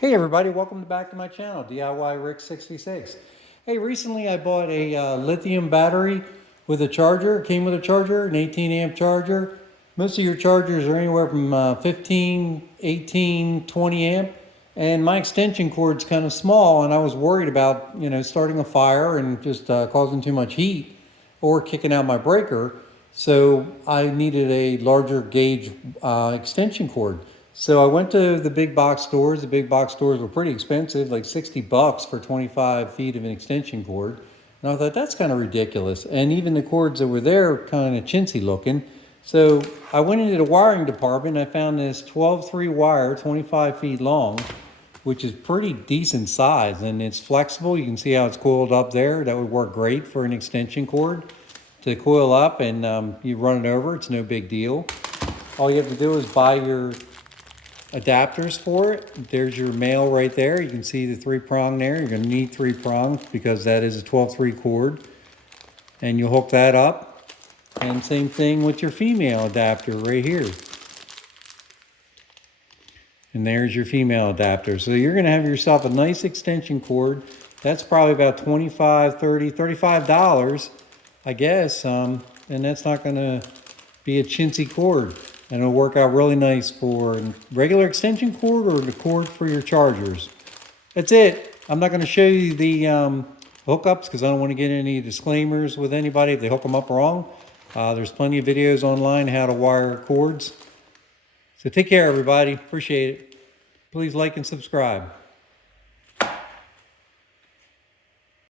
Hey everybody, welcome back to my channel, DIY Rick 66. Hey, recently I bought a lithium battery with a charger. It came with a charger, an 18 amp charger. Most of your chargers are anywhere from 15, 18, 20 amp. And my extension cord's kind of small, and I was worried about, starting a fire and just causing too much heat or kicking out my breaker. So I needed a larger gauge extension cord. So I went to the big box stores. The big box stores were pretty expensive, like 60 bucks for 25 feet of an extension cord. And I thought, that's kind of ridiculous. And even the cords that were there kind of chintzy looking. So I went into the wiring department and I found this 12-3 wire, 25 feet long, which is pretty decent size, and it's flexible. You can see how it's coiled up there. That would work great for an extension cord to coil up, and you run it over. It's no big deal. All you have to do is buy your adapters for it. There's your male right there. You can see the 3-prong there. You're going to need 3 prongs because that is a 12-3 cord, and you'll hook that up. And same thing with your female adapter right here. And there's your female adapter. So you're going to have yourself a nice extension cord. That's probably about $25, $30, $35, I guess. And that's not going to be a chintzy cord. And it'll work out really nice for regular extension cord or the cord for your chargers. That's it. I'm not going to show you the hookups because I don't want to get any disclaimers with anybody if they hook them up wrong. There's plenty of videos online how to wire cords. So take care, everybody. Appreciate it. Please like and subscribe.